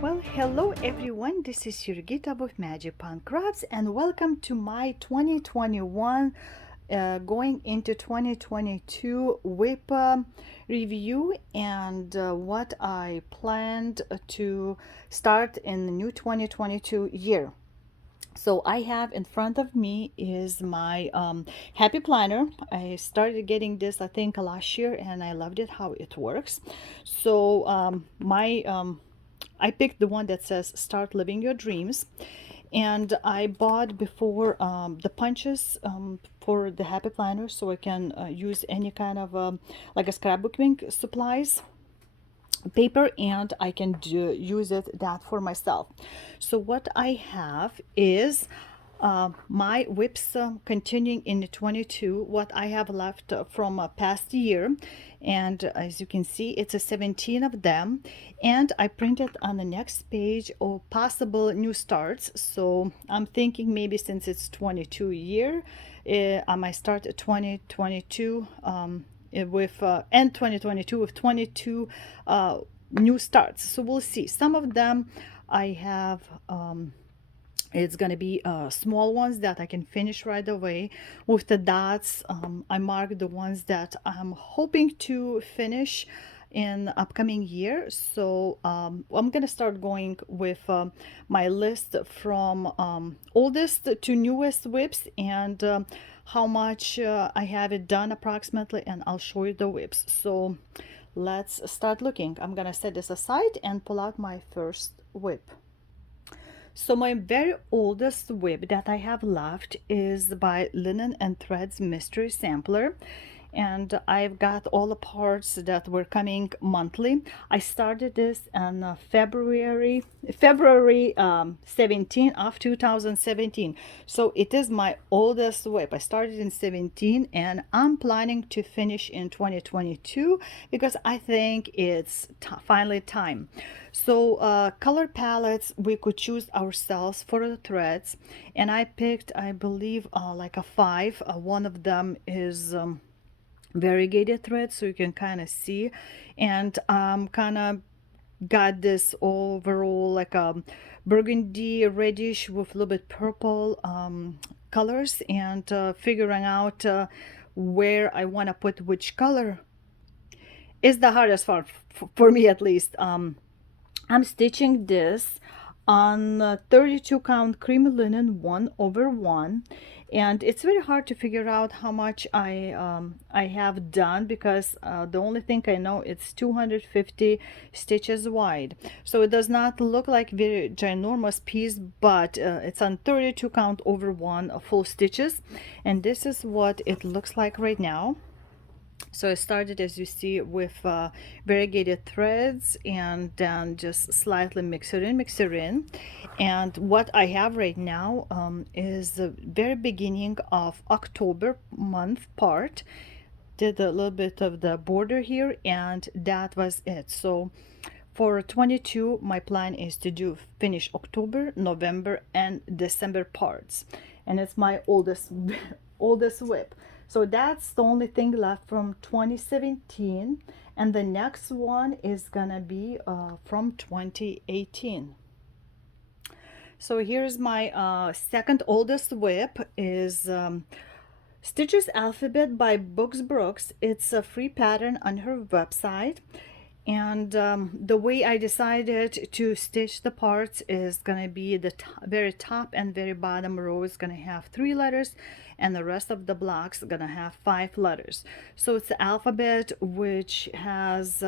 Well, hello everyone, this is Jurgita with Magic Punk Crafts and welcome to my 2021 going into 2022 WIP review and what I planned to start in the new 2022 year. So I have in front of me is my happy planner. I started getting this I think last year and I loved it how it works. So my I picked the one that says start living your dreams, and I bought before the punches for the happy planner so I can use any kind of like a scrapbooking supplies paper, and I can use that for myself. So what I have is my WIPs continuing in 22, what I have left from past year, and as you can see it's a 17 of them, and I printed on the next page of possible new starts. So I'm thinking maybe since it's 22 year, I might start at 2022 with end 2022 with 22 new starts. So we'll see. Some of them I have it's gonna be small ones that I can finish right away with the dots. I mark the ones that I'm hoping to finish in upcoming year. So I'm gonna start going with my list from oldest to newest WIPs, and how much I have it done approximately, and I'll show you the WIPs. So let's start looking. I'm gonna set this aside and pull out my first WIP. So my very oldest WIP that I have left is by Linen and Threads Mystery Sampler, and I've got all the parts that were coming monthly. I started this on February 17 of 2017, so it is my oldest WIP. I started in 17 and I'm planning to finish in 2022 because I think it's finally time. So color palettes we could choose ourselves for the threads, and I picked, I believe, like a five. One of them is variegated thread, so you can kind of see, and kind of got this overall like a burgundy reddish with a little bit purple colors, and figuring out where I want to put which color is the hardest part for me, at least. I'm stitching this on 32 count cream linen 1/1, and it's very hard to figure out how much I have done because the only thing I know it's 250 stitches wide, so it does not look like very ginormous piece, but it's on 32 count over 1 full stitches, and this is what it looks like right now. So I started, as you see, with variegated threads, and then just slightly mix it in. And what I have right now is the very beginning of October month part. Did a little bit of the border here, and that was it. So for 22, my plan is to do finish October, November, and December parts, and it's my oldest oldest WIP. So that's the only thing left from 2017, and the next one is gonna be from 2018. So here's my second oldest WIP is Stitches Alphabet by Books Brooks. It's a free pattern on her website, and the way I decided to stitch the parts is gonna be the very top and very bottom row is gonna have 3 letters, and the rest of the blocks gonna have 5 letters. So it's the alphabet, which has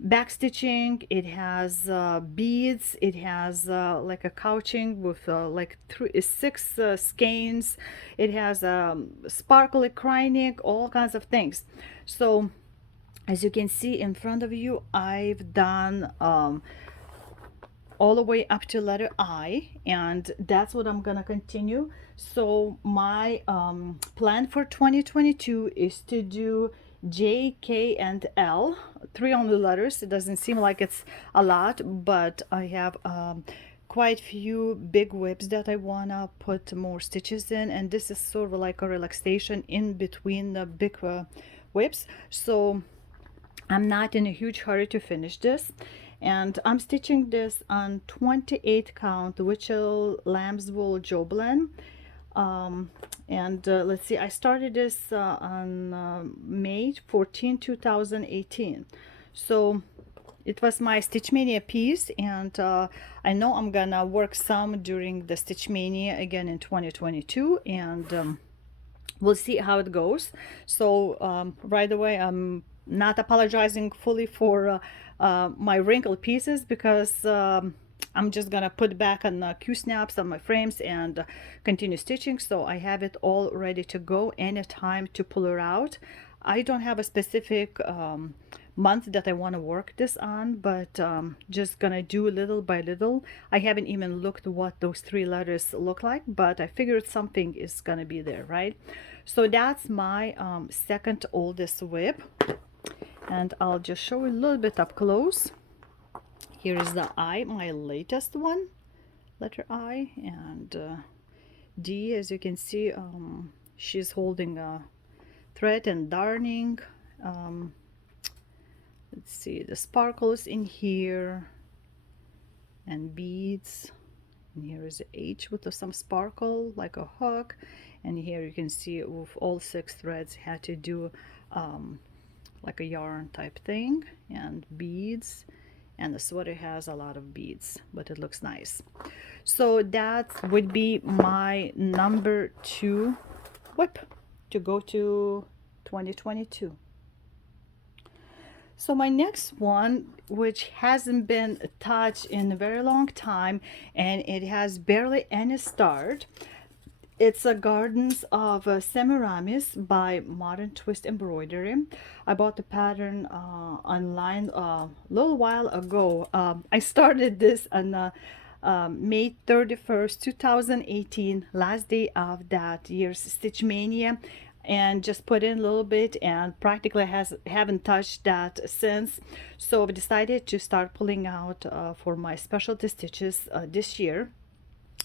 back stitching, it has beads, it has like a couching with like 6 skeins, it has sparkly crying, all kinds of things. So as you can see in front of you, I've done all the way up to letter I, and that's what I'm gonna continue. So my plan for 2022 is to do J, K, and L, 3 only letters. It doesn't seem like it's a lot, but I have quite few big WIPs that I wanna put more stitches in, and this is sort of like a relaxation in between the big WIPs. So I'm not in a huge hurry to finish this, and I'm stitching this on 28 count Witchell lambswool joblin. And let's see, I started this on May 14, 2018. So it was my Stitch Mania piece, and I know I'm gonna work some during the Stitch Mania again in 2022, and we'll see how it goes. So right away, I'm not apologizing fully for my wrinkled pieces, because I'm just gonna put back on Q snaps on my frames and continue stitching, so I have it all ready to go anytime to pull her out. I don't have a specific month that I want to work this on, but just gonna do little by little. I haven't even looked what those 3 letters look like, but I figured something is gonna be there, right? So that's my second oldest WIP, and I'll just show you a little bit up close. Here is the I, my latest one, letter I, and D, as you can see, she's holding a thread and darning. Let's see, the sparkles in here and beads, and here is a H with some sparkle like a hook, and here you can see with all 6 threads had to do like a yarn type thing, and beads, and the sweater has a lot of beads, but it looks nice. So that would be my number 2 WIP to go to 2022. So my next one, which hasn't been touched in a very long time, and it has barely any start, it's a Gardens of Semiramis by Modern Twist Embroidery. I bought the pattern online a little while ago. I started this on May 31st, 2018, last day of that year's Stitch Mania, and just put in a little bit, and practically haven't touched that since. So I've decided to start pulling out for my specialty stitches this year.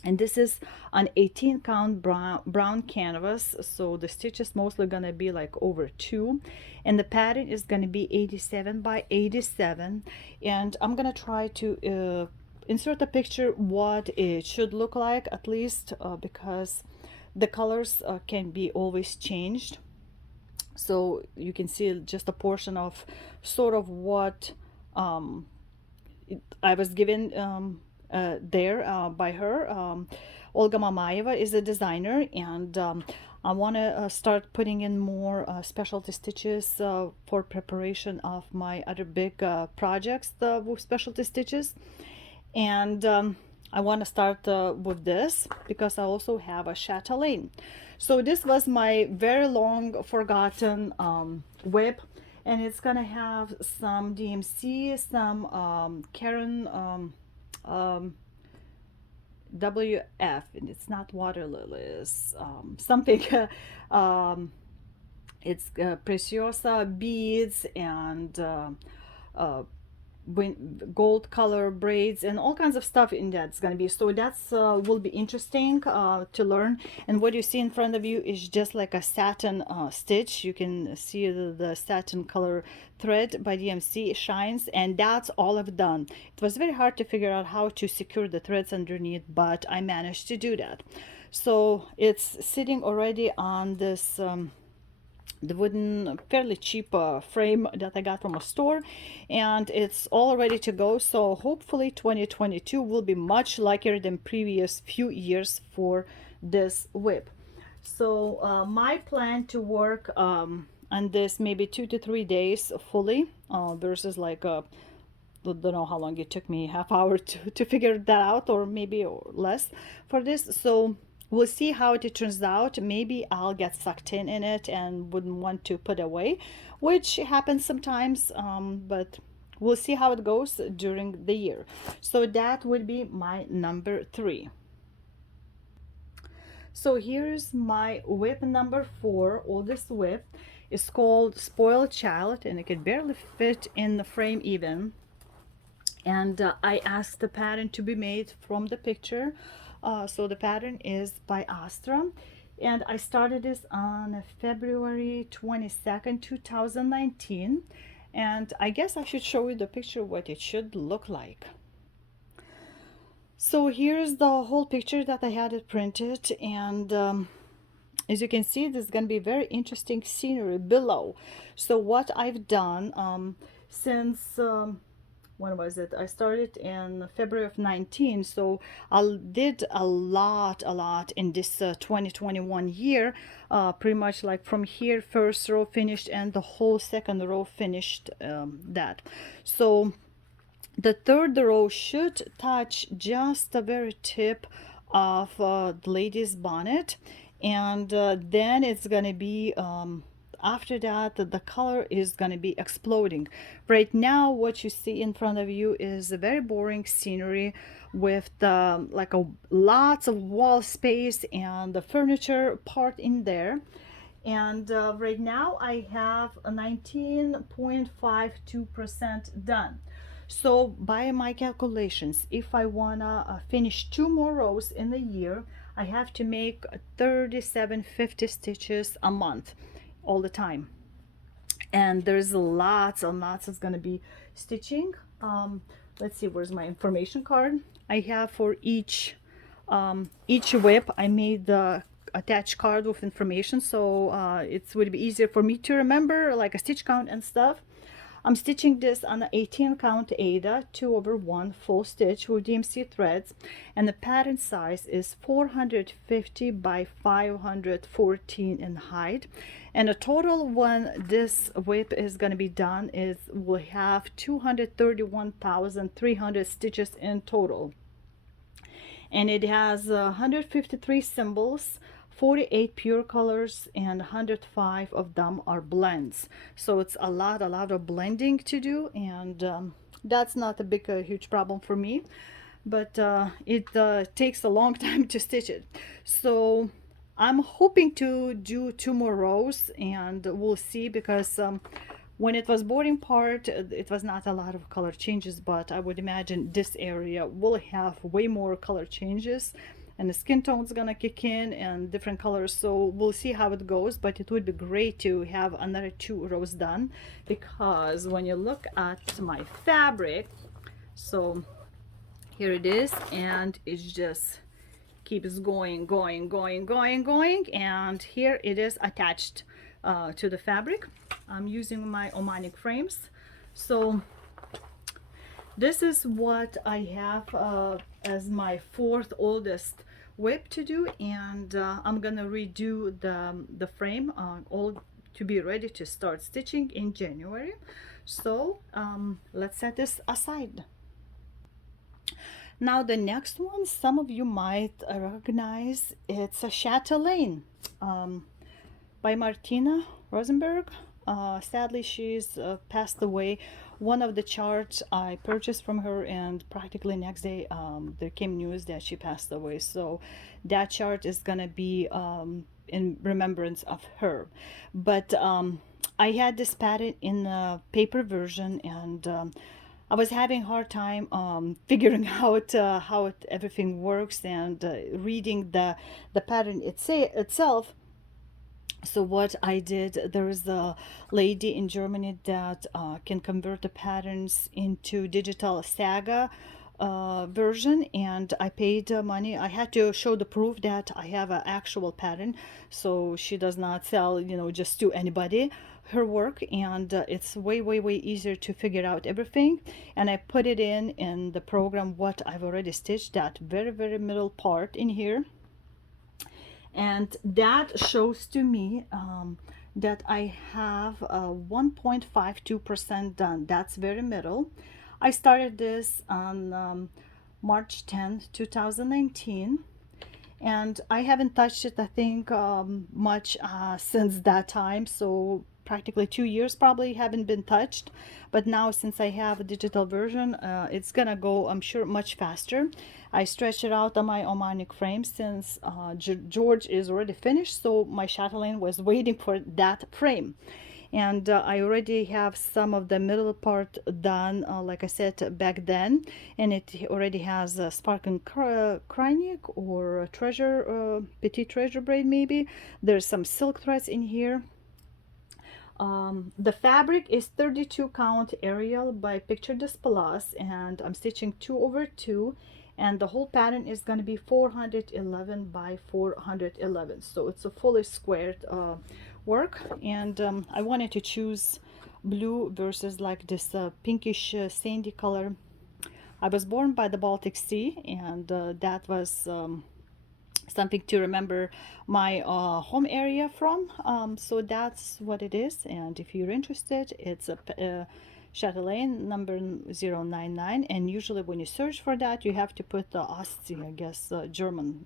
And this is an 18 count brown canvas, so the stitch is mostly gonna be like over 2, and the pattern is gonna be 87 by 87. And I'm gonna try to insert a picture what it should look like, at least because the colors can be always changed, so you can see just a portion of sort of what I was given there by her. Olga Mamaeva is a designer, and I want to start putting in more specialty stitches for preparation of my other big projects with specialty stitches. And I want to start with this because I also have a Chatelaine. So this was my very long forgotten WIP, and it's gonna have some DMC, some Karen WF, and it's not water lilies, something it's preciosa beads, and gold color braids, and all kinds of stuff in that's going to be. So that's will be interesting to learn. And what you see in front of you is just like a satin stitch. You can see the satin color thread by DMC shines, and that's all I've done. It was very hard to figure out how to secure the threads underneath, but I managed to do that. So it's sitting already on this the wooden fairly cheap frame that I got from a store, and it's all ready to go. So hopefully 2022 will be much luckier than previous few years for this WIP. So my plan to work on this maybe 2 to 3 days fully versus like don't know how long it took me, half hour to figure that out, or maybe or less for this. So we'll see how it turns out. Maybe I'll get sucked in it and wouldn't want to put away, which happens sometimes, but we'll see how it goes during the year. So that would be my number 3. So here's my WIP number 4, oldest WIP. It's called Spoiled Child, and it can barely fit in the frame even. And I asked the pattern to be made from the picture. So the pattern is by Astra, and I started this on February 22nd, 2019, And I guess I should show you the picture what it should look like. So here's the whole picture that I had it printed, and as you can see, there's going to be very interesting scenery below. So what I've done since when was it? I started in February of 19, so I did a lot in this 2021 year, pretty much like from here, first row finished and the whole second row finished that. So the third row should touch just the very tip of the lady's bonnet, and then it's gonna be after that the color is gonna be exploding. Right now what you see in front of you is a very boring scenery with like a lots of wall space and the furniture part in there. And right now I have a 19.52% done. So by my calculations, if I wanna finish 2 more rows in a year, I have to make 3750 stitches a month all the time. And there's lots and lots is gonna be stitching. Let's see, where's my information card? I have for each WIP I made the attached card with information, so it would be easier for me to remember like a stitch count and stuff. I'm stitching this on an 18 count Ada 2/1 full stitch with DMC threads, and the pattern size is 450 by 514 in height. And the total when this WIP is going to be done is we'll have 231,300 stitches in total, and it has 153 symbols, 48 pure colors, and 105 of them are blends. So it's a lot of blending to do, and that's not a big huge problem for me, but it takes a long time to stitch it. So I'm hoping to do 2 more rows, and we'll see, because when it was boarding part, it was not a lot of color changes, but I would imagine this area will have way more color changes, and the skin tone's gonna kick in and different colors. So we'll see how it goes, but it would be great to have another 2 rows done, because when you look at my fabric, so here it is, and it just keeps going, and here it is attached to the fabric. I'm using my Omanic frames. So this is what I have as my 4th oldest WIP to do, and I'm gonna redo the frame all to be ready to start stitching in January. So let's set this aside. Now the next one, some of you might recognize, it's a Chatelaine by Martina Rosenberg. Sadly, she's passed away. One of the charts I purchased from her, and practically next day there came news that she passed away. So that chart is gonna be in remembrance of her. But I had this pattern in a paper version, and I was having a hard time figuring out how everything works, and reading the pattern itself. So what I did, there is a lady in Germany that can convert the patterns into digital saga version, and I paid money. I had to show the proof that I have an actual pattern, so she does not sell, just to anybody her work, and it's way easier to figure out everything. And I put it in the program what I've already stitched, that very middle part in here, and that shows to me that I have 1.52% done. That's very middle. I started this on March 10th 2019, and I haven't touched it, I think, much since that time. So practically 2 years probably haven't been touched. But now, since I have a digital version, it's gonna go, I'm sure, much faster. I stretched it out on my Omanic frame since George is already finished, so my Chatelaine was waiting for that frame. And I already have some of the middle part done, like I said back then, and it already has a sparkling cranic or a treasure, petite treasure braid maybe. There's some silk threads in here. The fabric is 32 count Arial by Picture This Plus, and I'm stitching 2/2, and the whole pattern is going to be 411 by 411, so it's a fully squared work. And I wanted to choose blue versus like this pinkish sandy color. I was born by the Baltic Sea, and that was something to remember my home area from. So that's what it is. And if you're interested, it's a Chatelaine number 099. And usually when you search for that, you have to put the Ostsee, I guess, German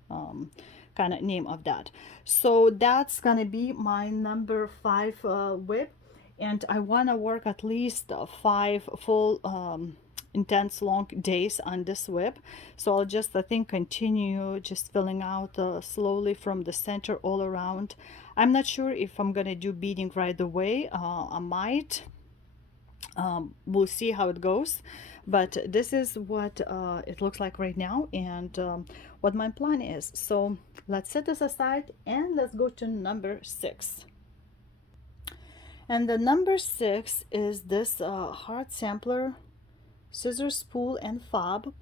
kind of name of that. So that's gonna be my number 5 WIP. And I want to work at least 5 full intense long days on this WIP. So I'll just, I think, continue just filling out slowly from the center all around. I'm not sure if I'm gonna do beading right away. I might. We'll see how it goes, but this is what it looks like right now, and what my plan is. So let's set this aside and let's go to number 6. And the number 6 is this heart sampler scissor spool and fob.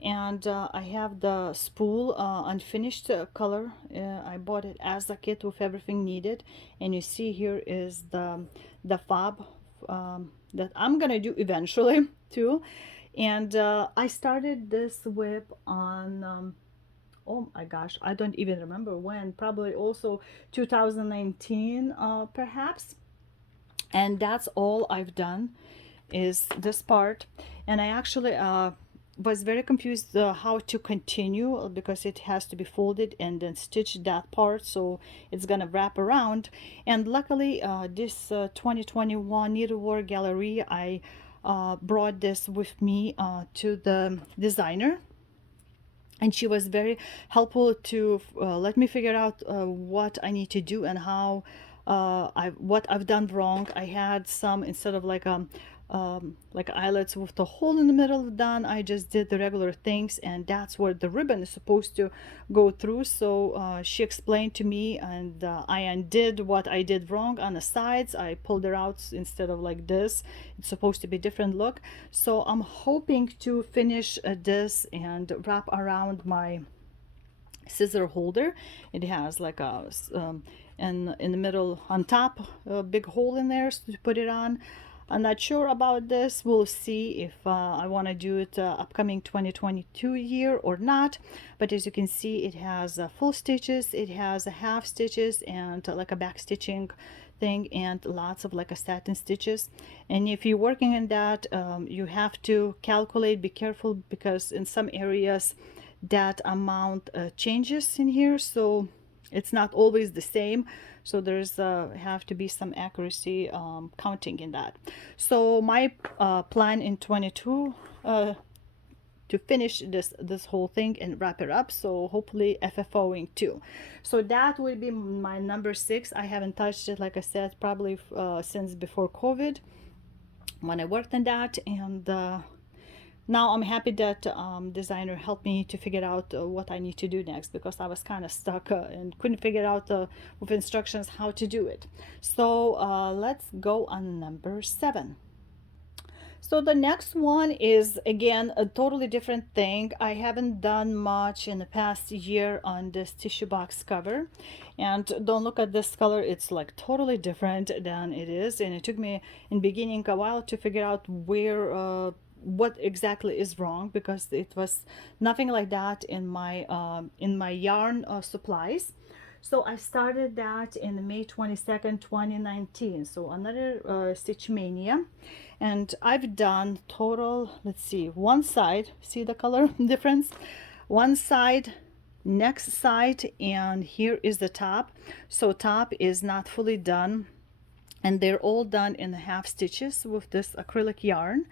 And I have the spool unfinished color. I bought it as a kit with everything needed, and you see here is the fob that I'm gonna do eventually too. And I started this WIP on oh my gosh, I don't even remember when, probably also 2019 perhaps. And that's all I've done is this part. And I actually was very confused how to continue, because it has to be folded and then stitch that part, so it's gonna wrap around. And luckily this 2021 needlework gallery, I brought this with me to the designer, and she was very helpful to let me figure out what I need to do and how what I've done wrong. I had some, instead of like eyelets with the hole in the middle done, I just did the regular things, and that's where the ribbon is supposed to go through. So she explained to me, and I undid what I did wrong on the sides. I pulled it out instead of like this. It's supposed to be a different look. So I'm hoping to finish this and wrap around my scissor holder. It has like a and in the middle on top a big hole in there to put it on. I'm not sure about this. We'll see if I want to do it upcoming 2022 year or not. But as you can see, it has full stitches, it has a half stitches, and like a back stitching thing, and lots of like a satin stitches. And if you're working in that, you have to calculate, be careful, because in some areas that amount changes in here, so it's not always the same. So there's have to be some accuracy counting in that. So my plan in 22 to finish this whole thing and wrap it up, so hopefully FFOing too. So that will be my number 6. I haven't touched it, like I said, probably since before COVID when I worked on that. And now I'm happy that designer helped me to figure out what I need to do next, because I was kind of stuck and couldn't figure out with instructions how to do it. So let's go on number 7. So the next one is again a totally different thing. I haven't done much in the past year on this tissue box cover, and don't look at this color, it's like totally different than it is. And it took me in beginning a while to figure out where what exactly is wrong, because it was nothing like that in my yarn supplies. So I started that in May 22nd, 2019. So another Stitch Mania. And I've done total, let's see, one side, see the color difference? One side, next side, and here is the top. So top is not fully done, and they're all done in the half stitches with this acrylic yarn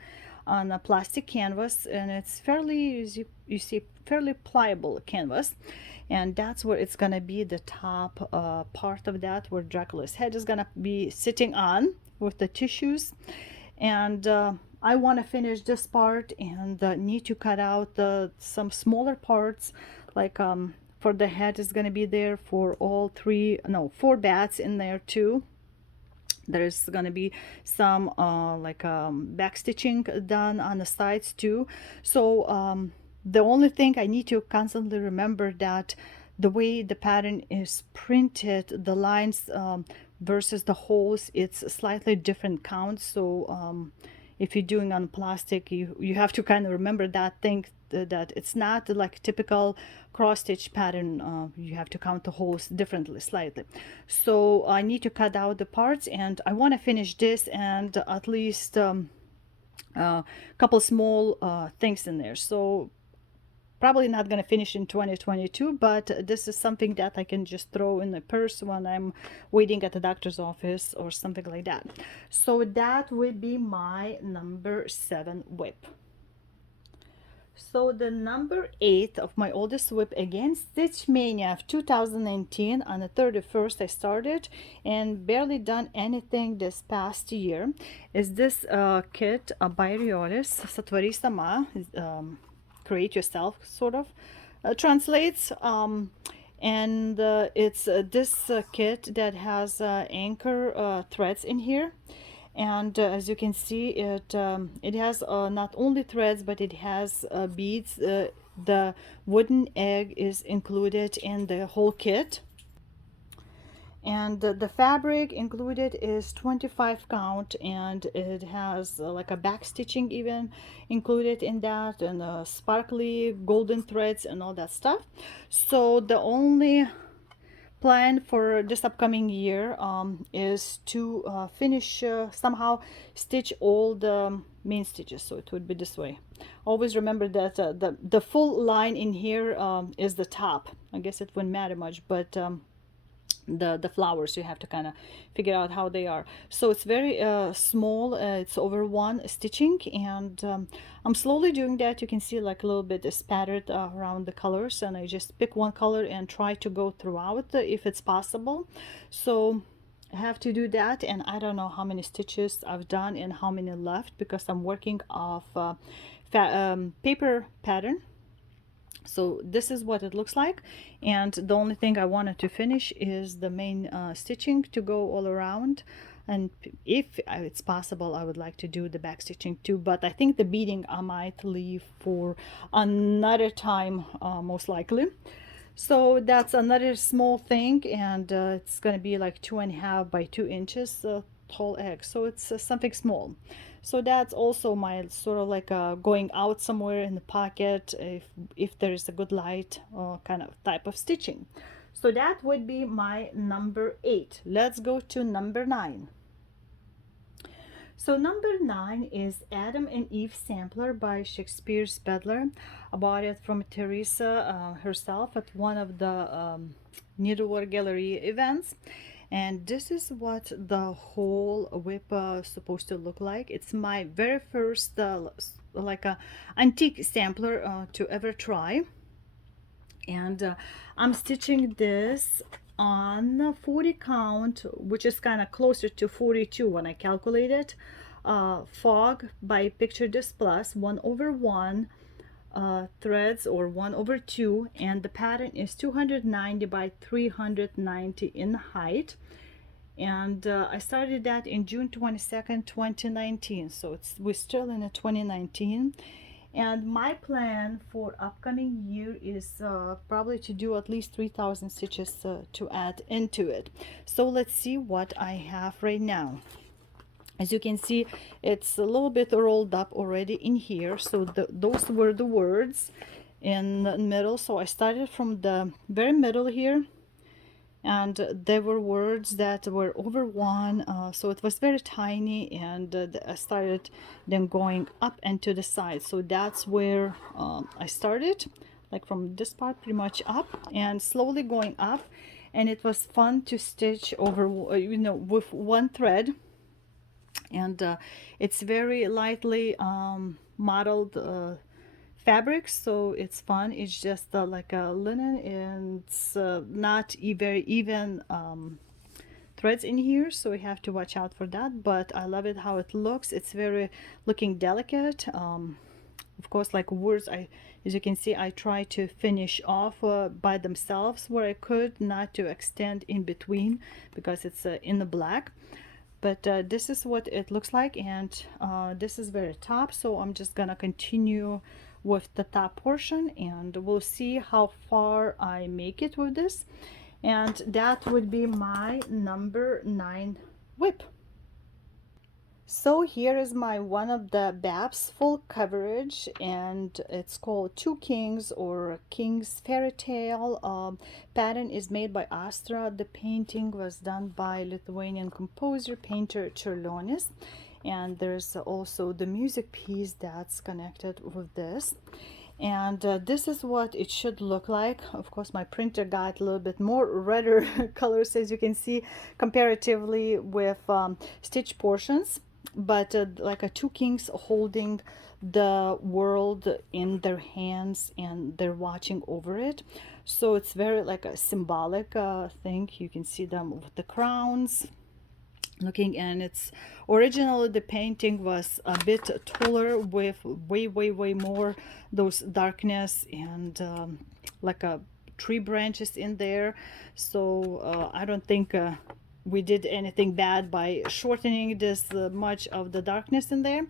on a plastic canvas, and it's fairly, as you see, fairly pliable canvas. And that's where it's gonna be the top part of that, where Dracula's head is gonna be sitting on with the tissues. And I want to finish this part, and need to cut out some smaller parts, like for the head is gonna be there for all 4 bats in there too. There's gonna be some back stitching done on the sides too. So the only thing I need to constantly remember that the way the pattern is printed, the lines versus the holes, it's slightly different counts. So if you're doing on plastic, you have to kind of remember that thing, that it's not like typical cross stitch pattern. You have to count the holes differently slightly. So I need to cut out the parts, and I want to finish this and at least a couple small things in there. So probably not going to finish in 2022, but this is something that I can just throw in the purse when I'm waiting at the doctor's office or something like that. So that would be my number 7 WIP. So the number 8 of my oldest WIP, again, Stitch Mania of 2019. On the 31st I started and barely done anything this past year, is this kit by Riolis, Satvari Sama, create yourself, sort of translates. And it's this kit that has anchor threads in here, and as you can see, it has not only threads, but it has beads. The wooden egg is included in the whole kit, and the fabric included is 25 count, and it has like a back stitching even included in that, and sparkly golden threads and all that stuff. So the only plan for this upcoming year is to finish, somehow stitch all the main stitches, so it would be this way. Always remember that the full line in here is the top. I guess it wouldn't matter much, but the flowers, you have to kind of figure out how they are. So it's very small, it's over one stitching, and I'm slowly doing that. You can see like a little bit spattered around the colors, and I just pick one color and try to go throughout if it's possible. So I have to do that, and I don't know how many stitches I've done and how many left, because I'm working off paper pattern. So this is what it looks like, and the only thing I wanted to finish is the main stitching to go all around, and if it's possible I would like to do the back stitching too, but I think the beading I might leave for another time, most likely. So that's another small thing, and it's gonna be like 2.5 by 2 inches tall egg, so it's something small. So that's also my sort of like going out somewhere in the pocket if there is a good light kind of type of stitching. So that would be my number 8. Let's go to number 9. So number 9 is Adam and Eve sampler by Shakespeare's Peddler. I bought it from Teresa herself at one of the Needlework Gallery events. And this is what the whole WIP supposed to look like. It's my very first like a antique sampler to ever try, and I'm stitching this on 40 count, which is kind of closer to 42 when I calculate it. Fog by Picture This Plus 1/1 threads, or 1/2, and the pattern is 290 by 390 in height, and I started that in June 22nd 2019, so we're still in 2019. And my plan for upcoming year is probably to do at least 3,000 stitches to add into it. So let's see what I have right now. As you can see, it's a little bit rolled up already in here. So those were the words in the middle. So I started from the very middle here, and there were words that were over one, so it was very tiny, and I started then going up and to the side. So that's where I started, like from this part pretty much up, and slowly going up. And it was fun to stitch over, with one thread. And it's very lightly modeled fabric, so it's fun. It's just like a linen, and it's not very even threads in here, so we have to watch out for that. But I love it how it looks. It's very looking delicate. Of course, like words, as you can see, I try to finish off by themselves where I could, not to extend in between, because it's in the black. but this is what it looks like, and this is very top, so I'm just gonna continue with the top portion, and we'll see how far I make it with this. And that would be my number 9 WIP. So here is my one of the BAP's full coverage, and it's called Two Kings or King's Fairy Tale. Pattern is made by Astra. The painting was done by Lithuanian composer painter Čiurlionis, and there's also the music piece that's connected with this. And this is what it should look like. Of course, my printer got a little bit more redder colors, as you can see, comparatively with stitch portions, but like a two kings holding the world in their hands and they're watching over it. So it's very like a symbolic thing. You can see them with the crowns looking, and it's originally the painting was a bit taller with way more those darkness and like a tree branches in there. So I don't think we did anything bad by shortening this much of the darkness in there.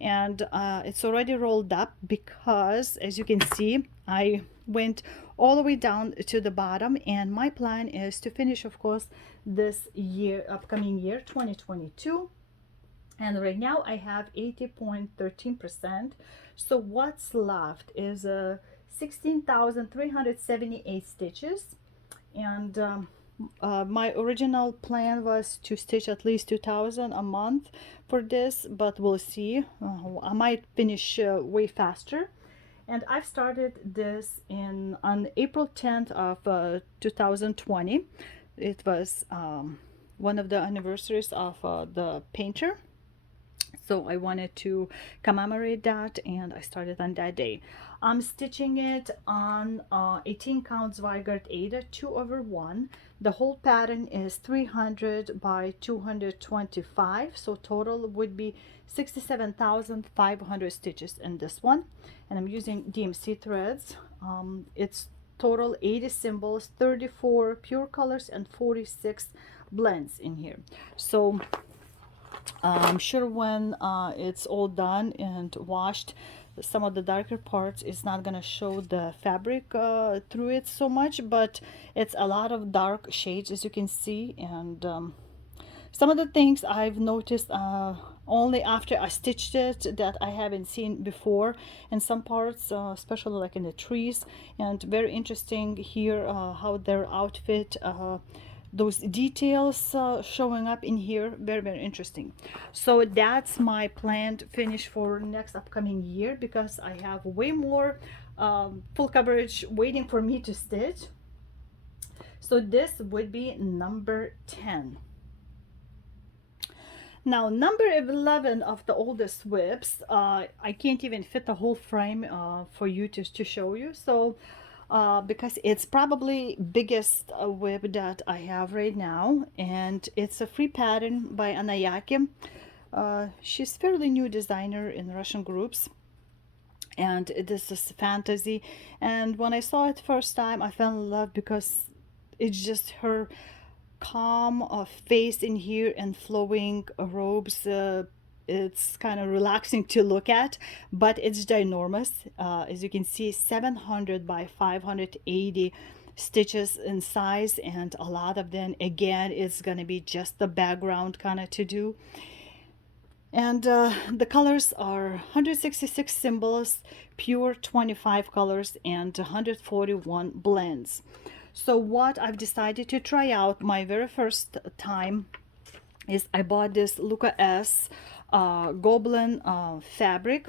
And it's already rolled up because, as you can see, I went all the way down to the bottom, and my plan is to finish, of course, this year, upcoming year 2022. And right now I have 80.13%. So what's left is 16,378 stitches, and my original plan was to stitch at least 2,000 a month for this, but we'll see. I might finish way faster. And I've started this on April 10th of 2020. It was one of the anniversaries of the painter. So I wanted to commemorate that, and I started on that day. I'm stitching it on 18 count Zweigart Ada 2/1. The whole pattern is 300 by 225, so total would be 67,500 stitches in this one. And I'm using DMC threads. It's total 80 symbols, 34 pure colors, and 46 blends in here. So I'm sure when it's all done and washed, some of the darker parts is not gonna show the fabric through it so much, but it's a lot of dark shades, as you can see. And some of the things I've noticed only after I stitched it that I haven't seen before, and some parts especially like in the trees. And very interesting here how their outfit, those details showing up in here, very interesting. So that's my planned finish for next upcoming year, because I have way more full coverage waiting for me to stitch. So this would be number 10. Now number 11 of the oldest WIPs, I can't even fit the whole frame for you to show you. So because it's probably biggest WIP that I have right now, and it's a free pattern by Anayaki. She's fairly new designer in Russian groups, and this is fantasy. And when I saw it first time, I fell in love because it's just her calm face in here and flowing robes. It's kind of relaxing to look at, but it's ginormous. As you can see, 700 by 580 stitches in size, and a lot of them again is going to be just the background kind of to do. And the colors are 166 symbols, pure 25 colors, and 141 blends. So what I've decided to try out my very first time is I bought this Luca S Goblin fabric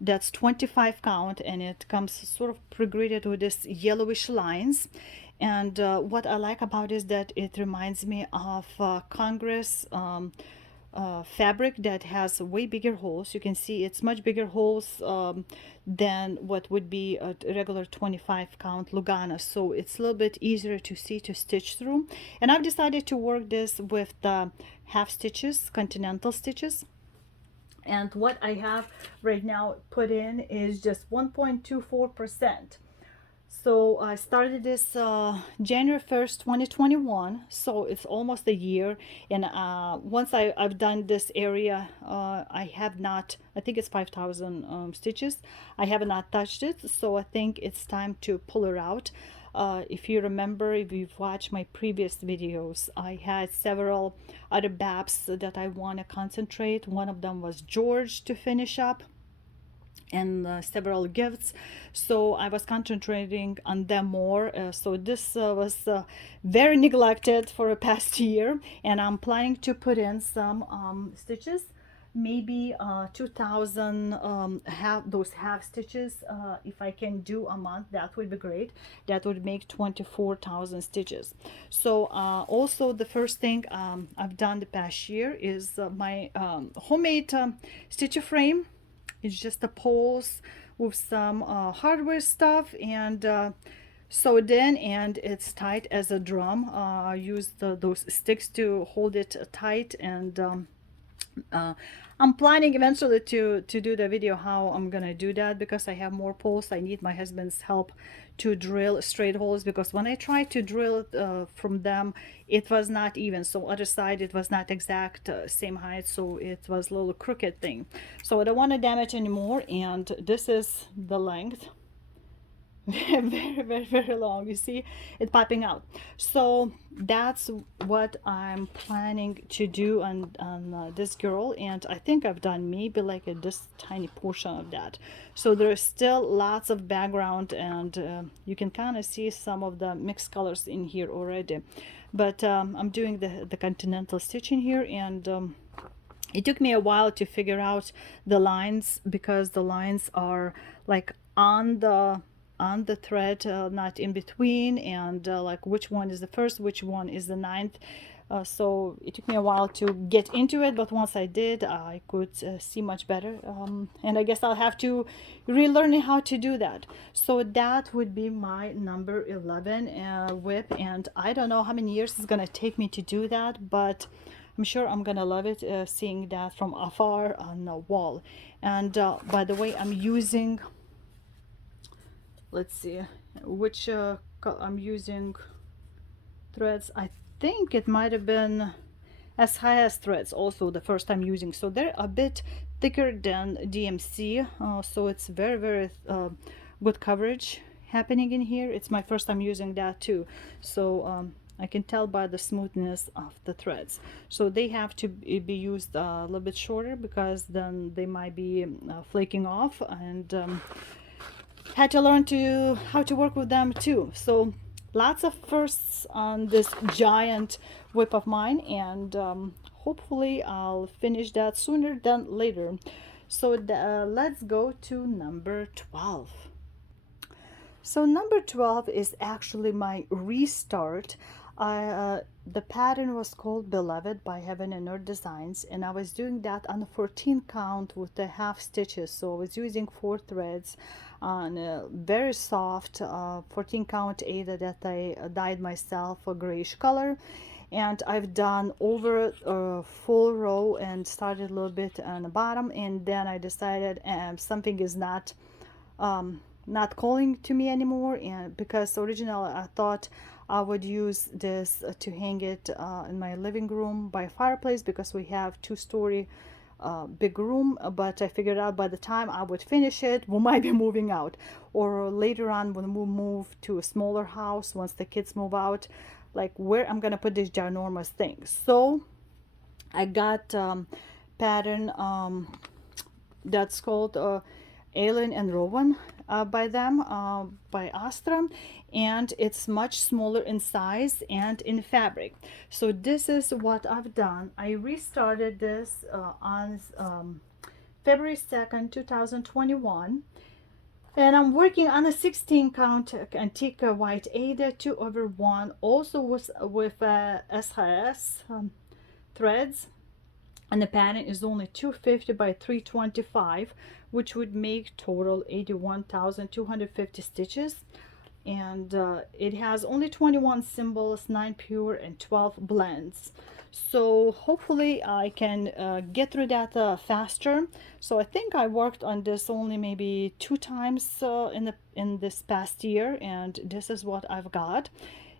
that's 25 count, and it comes sort of pre-gridded with this yellowish lines. And what I like about it is that it reminds me of Congress fabric that has way bigger holes. You can see it's much bigger holes than what would be a regular 25 count Lugana, so it's a little bit easier to see to stitch through. And I've decided to work this with the half stitches, continental stitches. And what I have right now put in is just 1.24%. So I started this January 1st, 2021. So it's almost a year. And once I've done this area, I have not, I think it's 5,000 stitches. I have not touched it. So I think it's time to pull her out. If you remember, if you've watched my previous videos, I had several other BAPs that I want to concentrate. One of them was George to finish up, and several gifts, so I was concentrating on them more. So this was very neglected for the past year, and I'm planning to put in some stitches, maybe 2000 half, those half stitches. If I can do a month, that would be great. That would make 24,000 stitches. So also the first thing I've done the past year is my homemade stitcher frame. It's just a poles with some hardware stuff and sewed in, and it's tight as a drum. I used those sticks to hold it tight, and uh, I'm planning eventually to do the video how I'm gonna do that, because I have more poles. I need my husband's help to drill straight holes, because when I tried to drill from them, it was not even. So other side, it was not exact same height, so it was a little crooked thing. So I don't want to damage anymore, and this is the length. Very long, you see it popping out. So that's what I'm planning to do on this girl, and I think I've done maybe like this tiny portion of that. So there's still lots of background, and you can kind of see some of the mixed colors in here already, but I'm doing the continental stitching here, and it took me a while to figure out the lines, because the lines are like on the thread, not in between, and like which one is the first, which one is the ninth. So it took me a while to get into it, but once I did, I could see much better, and I guess I'll have to relearn how to do that. So that would be my number 11 WIP, and I don't know how many years it's gonna take me to do that, but I'm sure I'm gonna love it, seeing that from afar on the wall. And by the way, I'm using, let's see which I'm using threads. I think it might have been as high as threads also the first time using, so they're a bit thicker than DMC, so it's very good coverage happening in here. It's my first time using that too, so I can tell by the smoothness of the threads. So they have to be used a little bit shorter, because then they might be flaking off, and had to learn how to work with them too. So lots of firsts on this giant WIP of mine, and hopefully I'll finish that sooner than later. So let's go to number 12. So number 12 is actually my restart. The pattern was called Beloved by Heaven and Earth Designs, and I was doing that on a 14 count with the half stitches. So I was using 4 threads on a very soft 14 count Ada that I dyed myself a grayish color, and I've done over a full row and started a little bit on the bottom, and then I decided something is not calling to me anymore, and because originally I thought I would use this to hang it in my living room by a fireplace, because we have 2-story big room, but I figured out by the time I would finish it, we might be moving out, or later on when we move to a smaller house, once the kids move out, like where I'm gonna put these ginormous things. So I got pattern that's called Alien and Rowan by them, by Astra, and it's much smaller in size and in fabric. So this is what I've done. I restarted this on February 2nd 2021, and I'm working on a 16 count antique white Ada 2/1, also with SHS threads, and the pattern is only 250 by 325, which would make total 81,250 stitches, and it has only 21 symbols, 9 pure and 12 blends. So hopefully I can get through that faster. So I think I worked on this only maybe 2 times in this past year, and this is what I've got.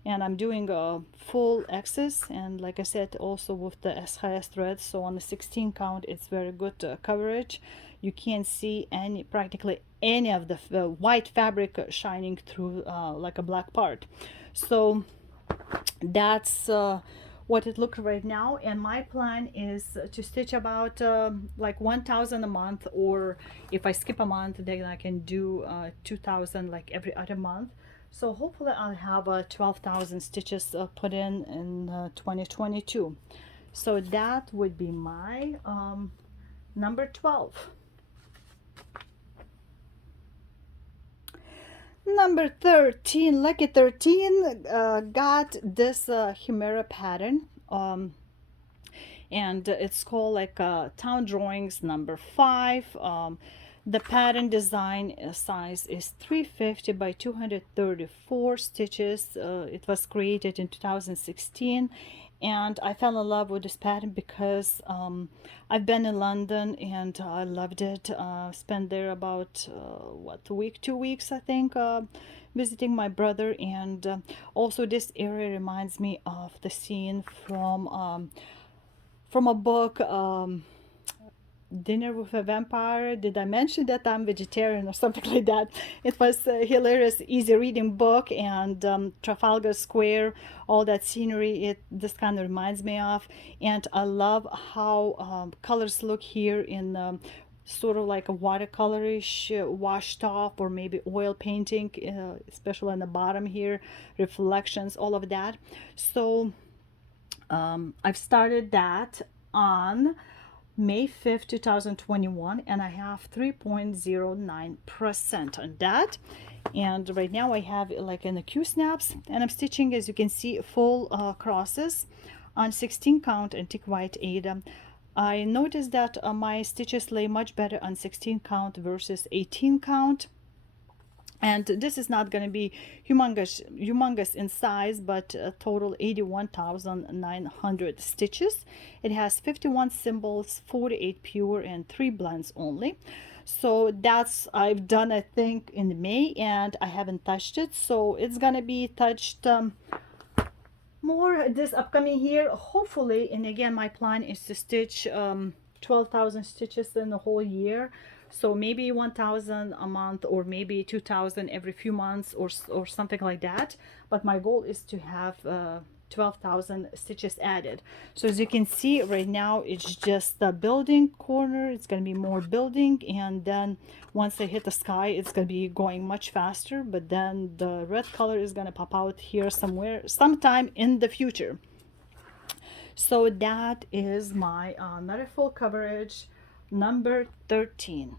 And I'm doing a full axis, and like I said, also with the SHS threads. So on the 16 count, it's very good coverage. You can't see any practically any of the white fabric shining through like a black part. So that's what it looks right now, and my plan is to stitch about like 1,000 a month, or if I skip a month then I can do 2,000 like every other month. So hopefully I'll have 12,000 stitches put in 2022. So that would be my number 12. Number 13, lucky 13, got this Chimera pattern. And it's called like Town Drawings number 5. The pattern design size is 350 by 234 stitches. It was created in 2016, and I fell in love with this pattern because I've been in London and I loved it. Spent there about what, a week, 2 weeks I think, visiting my brother, and also this area reminds me of the scene from a book, Dinner with a Vampire. Did I mention that I'm vegetarian or something like that? It was a hilarious, easy reading book, and Trafalgar Square, all that scenery, this kind of reminds me of. And I love how colors look here in sort of like a watercolorish washed off, or maybe oil painting, especially on the bottom here, reflections, all of that. So I've started that on May 5th, 2021, and I have 3.09% on that. And right now I have like in the Q snaps, and I'm stitching, as you can see, full crosses on 16 count and thick white Ada. I noticed that my stitches lay much better on 16 count versus 18 count. And this is not going to be humongous in size, but a total 81,900 stitches. It has 51 symbols, 48 pure, and 3 blends only. So that's I've done, I think, in May, and I haven't touched it. So it's gonna be touched more this upcoming year, hopefully. And again, my plan is to stitch 12,000 stitches in the whole year. So maybe 1,000 a month, or maybe 2,000 every few months, or something like that. But my goal is to have 12,000 stitches added. So as you can see right now, it's just the building corner. It's going to be more building, and then once I hit the sky, it's going to be going much faster. But then the red color is going to pop out here somewhere, sometime in the future. So that is my not full coverage number 13.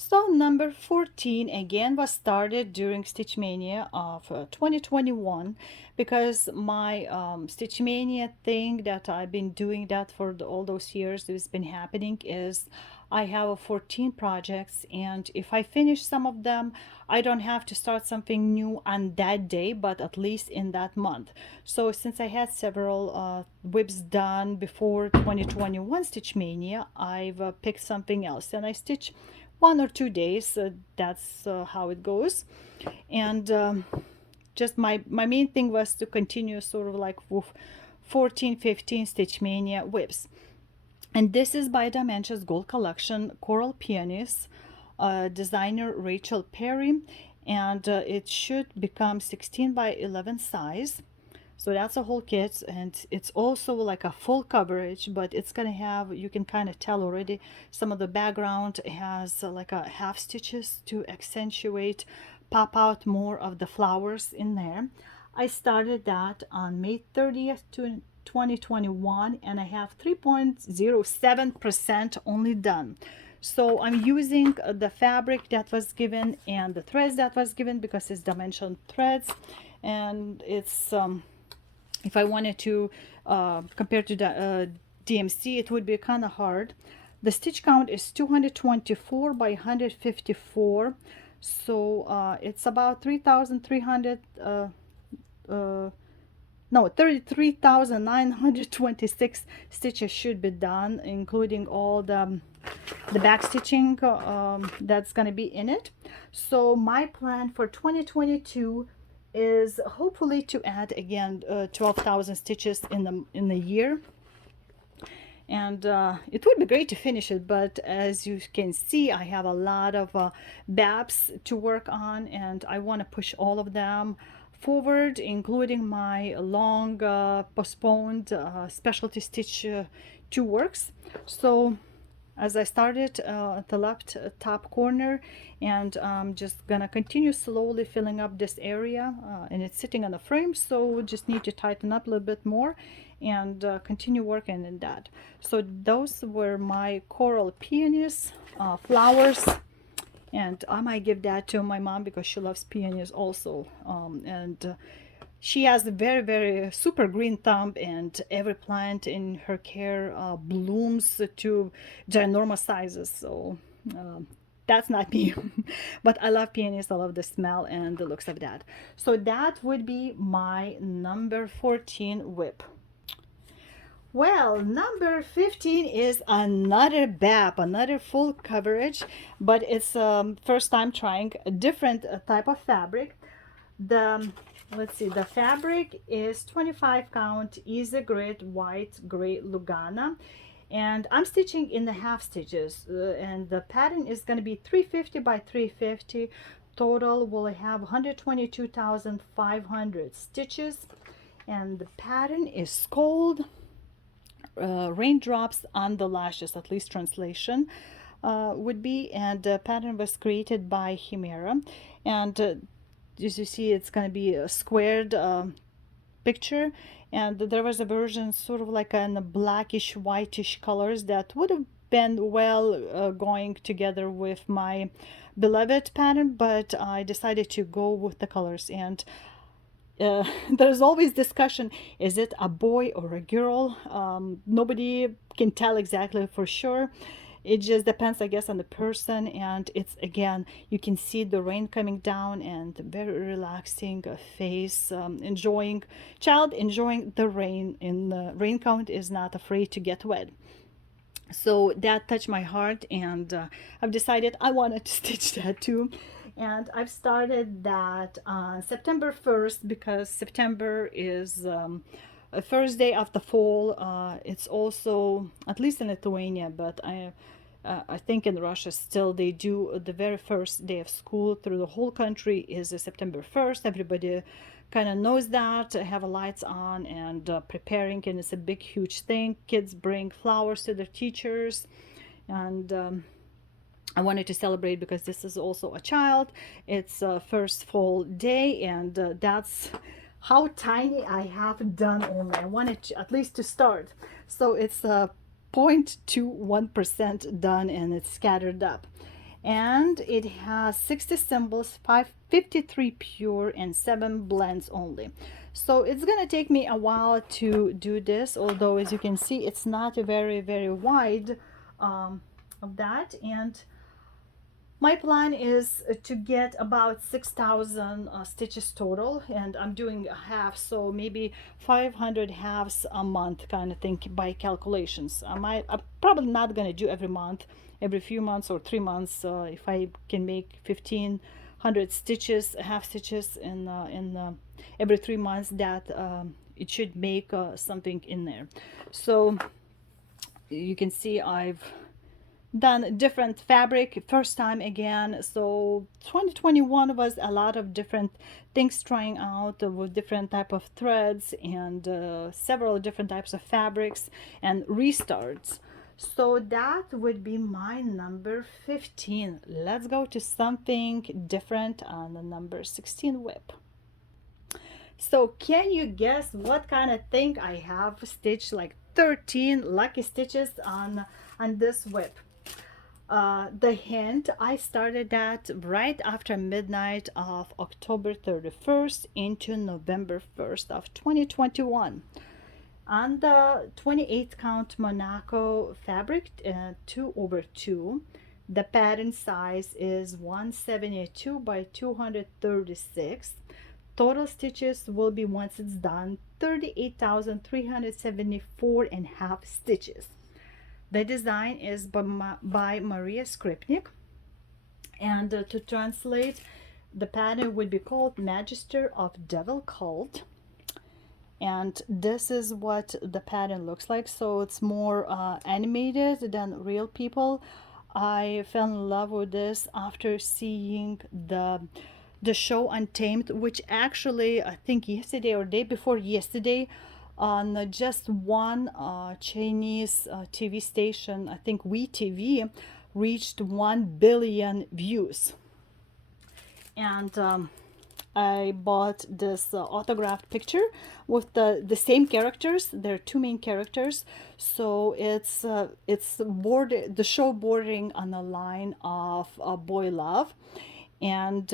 So number 14 again was started during Stitch Mania of 2021, because my Stitch Mania thing that I've been doing that for all those years, it's been happening, is I have 14 projects, and if I finish some of them, I don't have to start something new on that day, but at least in that month. So since I had several WIPs done before 2021 Stitch Mania, I've picked something else, and I stitch 1 or 2 days. That's how it goes. And just my main thing was to continue sort of like with 14, 15 Stitch Mania WIPs. And this is by Dimensions Gold Collection Coral Peonies, designer Rachel Perry, and it should become 16 by 11 size. So that's a whole kit, and it's also like a full coverage, but it's gonna have, you can kind of tell already, some of the background has like a half stitches to accentuate, pop out more of the flowers in there. I started that on May 30th, 2021, and I have 3.07% only done. So I'm using the fabric that was given and the threads that was given, because it's dimension threads, and it's if I wanted to compare to the DMC, it would be kind of hard. The stitch count is 224 by 154, so it's about 3,300 no, 33,926 stitches should be done, including all the back stitching that's going to be in it. So my plan for 2022 is hopefully to add again 12,000 stitches in the year. And it would be great to finish it, but as you can see, I have a lot of babs to work on, and I want to push all of them forward, including my long postponed specialty stitch two works. So as I started at the left top corner, and I'm just gonna continue slowly filling up this area, and it's sitting on the frame, so we just need to tighten up a little bit more and continue working in that. So those were my coral peonies, flowers, and I might give that to my mom because she loves peonies also. And she has a very, very super green thumb, and every plant in her care blooms to ginormous sizes. So that's not me. But I love peonies. I love the smell and the looks of that. So that would be my number 14 WIP. Well, number 15 is another BAP, another full coverage, but it's first time trying a different type of fabric. The let's see, the fabric is 25 count easy grit white gray Lugana, and I'm stitching in the half stitches, and the pattern is going to be 350 by 350. Total will have 122,500 stitches, and the pattern is called Raindrops on the Lashes, at least translation would be, and the pattern was created by Chimera. And as you see, it's going to be a squared picture, and there was a version sort of like in a blackish whitish colors that would have been well going together with my beloved pattern, but I decided to go with the colors. And there's always discussion, is it a boy or a girl? Nobody can tell exactly for sure. It just depends, I guess, on the person. And it's, again, you can see the rain coming down and very relaxing face, child enjoying the rain. In the raincoat is not afraid to get wet. So that touched my heart, and I've decided I wanted to stitch that too. And I've started that on September 1st because September is a first day of the fall. It's also, at least in Lithuania, but I think in Russia still they do the very first day of school through the whole country is September 1st. Everybody kind of knows that, have lights on and preparing, and it's a big huge thing. Kids bring flowers to their teachers, and I wanted to celebrate because this is also a child. It's first fall day, and that's how tiny I have done only. I wanted to, at least to start. So it's 0.21% done, and it's scattered up. And it has 60 symbols, 53 pure, and 7 blends only. So it's gonna take me a while to do this, although as you can see, it's not a very, very wide of that. And my plan is to get about 6,000 stitches total, and I'm doing a half, so maybe 500 halves a month kind of thing by calculations. I'm probably not going to do every month, every few months or 3 months. If I can make 1,500 stitches, half stitches in every 3 months, that it should make something in there. So you can see I've done different fabric first time again. So 2021 was a lot of different things trying out with different type of threads and several different types of fabrics and restarts. So that would be my number 15. Let's go to something different on the number 16 WIP. So can you guess what kind of thing I have stitched? Like 13 lucky stitches on this WIP. The hint, I started that right after midnight of October 31st into November 1st of 2021. On the 28 count Monaco fabric, 2/2, the pattern size is 172 by 236. total stitches will be, once it's done, 38,374 and a half stitches. The design is by Maria Skripnik, and to translate, the pattern would be called Magister of Devil Cult. And this is what the pattern looks like. So it's more animated than real people. I fell in love with this after seeing the show Untamed, which actually, I think yesterday or day before yesterday, on just one Chinese TV station, I think WeTV, reached 1 billion views. And I bought this autographed picture with the same characters. There are two main characters, so it's the show bordering on the line of boy love, and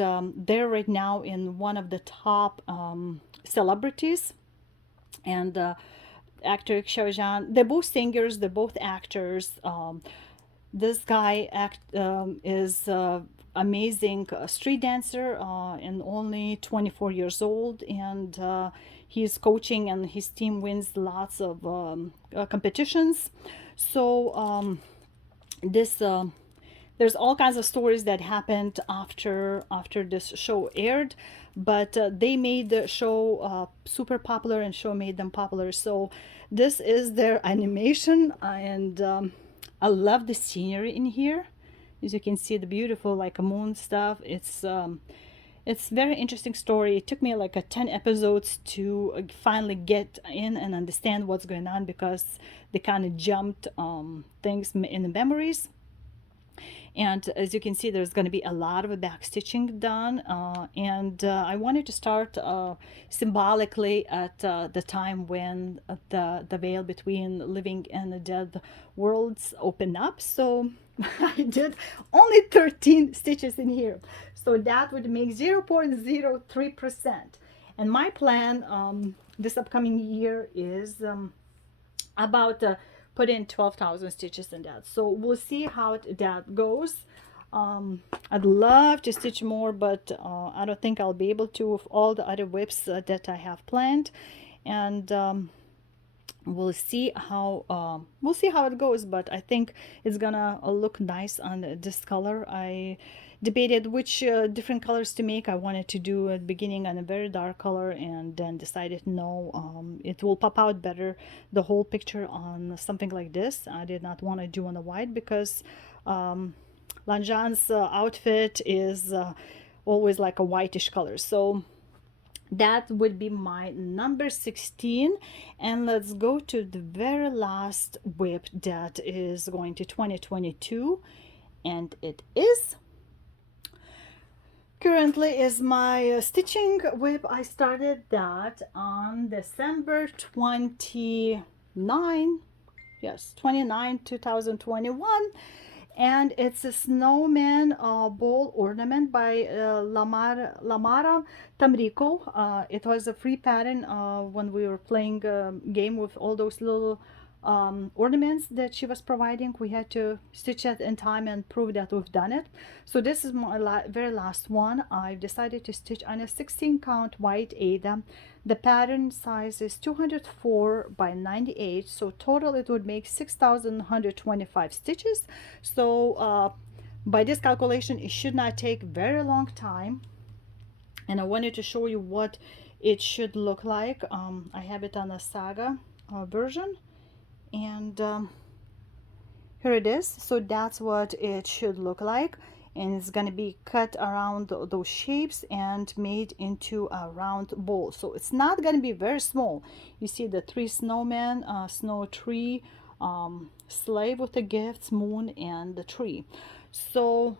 they're right now in one of the top celebrities, and actor Xiaojian. They're both singers. They're both actors. This guy is amazing street dancer and only 24 years old, and he's coaching and his team wins lots of competitions. So this there's all kinds of stories that happened after this show aired, but they made the show super popular, and show made them popular. So this is their animation, and I love the scenery in here. As you can see, the beautiful like moon stuff. It's very interesting story. It took me like 10 episodes to finally get in and understand what's going on, because they kind of jumped things in the memories. And as you can see, there's going to be a lot of back stitching done, and I wanted to start symbolically at the time when the veil between living and the dead worlds opened up. So I did only 13 stitches in here, so that would make 0.03%. And my plan this upcoming year is about put in 12,000 stitches in that. So we'll see how that goes. I'd love to stitch more, but I don't think I'll be able to with all the other WIPs that I have planned. And we'll see how it goes, but I think it's gonna look nice on this color. I debated which different colors to make. I wanted to do at the beginning on a very dark color, and then decided no, it will pop out better, the whole picture, on something like this. I did not want to do on the white, because Lanjan's outfit is always like a whitish color. So that would be my number 16. And let's go to the very last WIP that is going to 2022, and it is currently is my stitching WIP. I started that on December 29, yes, 29, 2021. And it's a snowman bowl ornament by Lamara Tamrico. It was a free pattern when we were playing a game with all those little ornaments that she was providing. We had to stitch that in time and prove that we've done it. So this is my very last one. I've decided to stitch on a 16 count white Ada. The pattern size is 204 by 98, so total it would make 6,125 stitches. So by this calculation, it should not take very long time, and I wanted to show you what it should look like. I have it on a saga version, and here it is. So that's what it should look like, and it's going to be cut around those shapes and made into a round bowl. So it's not going to be very small. You see the three snowmen, snow tree, sleigh with the gifts, moon, and the tree. So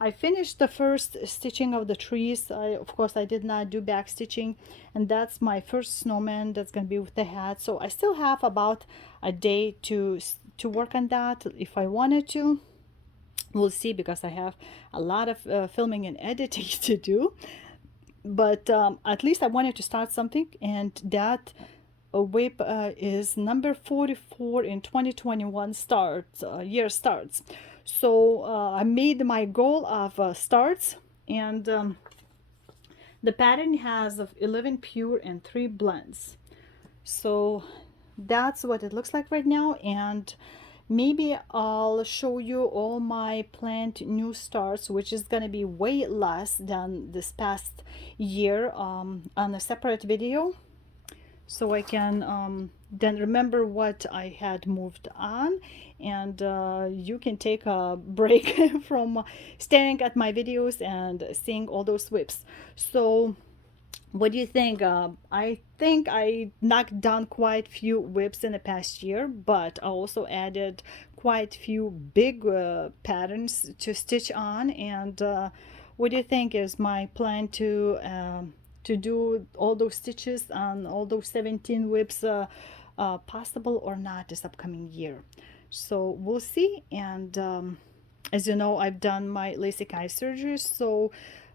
I finished the first stitching of the trees. Of course I did not do back stitching, and that's my first snowman that's going to be with the hat. So I still have about a day to work on that if I wanted to. We'll see, because I have a lot of filming and editing to do, but at least I wanted to start something, and that WIP is number 44 in 2021 year starts. So I made my goal of starts, and The pattern has of 11 pure and 3 blends. So that's what it looks like right now, and maybe I'll show you all my planned new starts, which is gonna be way less than this past year, on a separate video, so I can then remember what I had moved on, and you can take a break from staring at my videos and seeing all those whips. So what do you think? I think I knocked down quite few whips in the past year, but I also added quite few big patterns to stitch on. And what do you think is my plan to do all those stitches on all those 17 whips possible or not this upcoming year? So we'll see. And as you know, I've done my LASIK eye surgery, so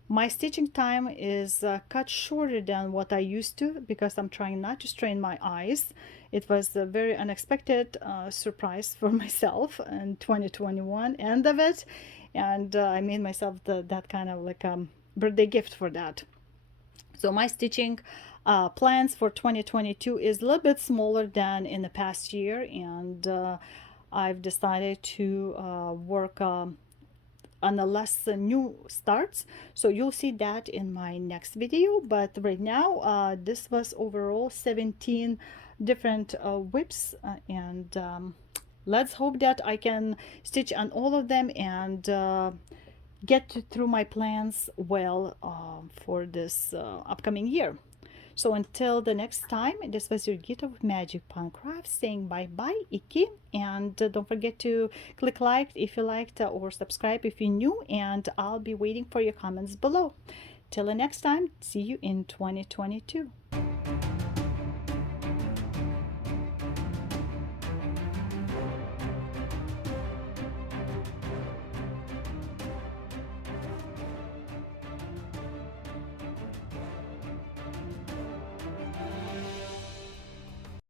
my stitching time is cut shorter than what I used to, because I'm trying not to strain my eyes. It was a very unexpected surprise for myself in 2021, end of it, and I made myself that kind of like birthday gift for that. So my stitching plans for 2022 is a little bit smaller than in the past year, and I've decided to work on the less new starts, so you'll see that in my next video. But right now this was overall 17 different whips, and let's hope that I can stitch on all of them and through my plans well for this upcoming year. So until the next time, this was Jurgita with Magic Punk Crafts saying bye bye, Iki, and don't forget to click like if you liked, or subscribe if you're new, and I'll be waiting for your comments below. Till the next time, see you in 2022.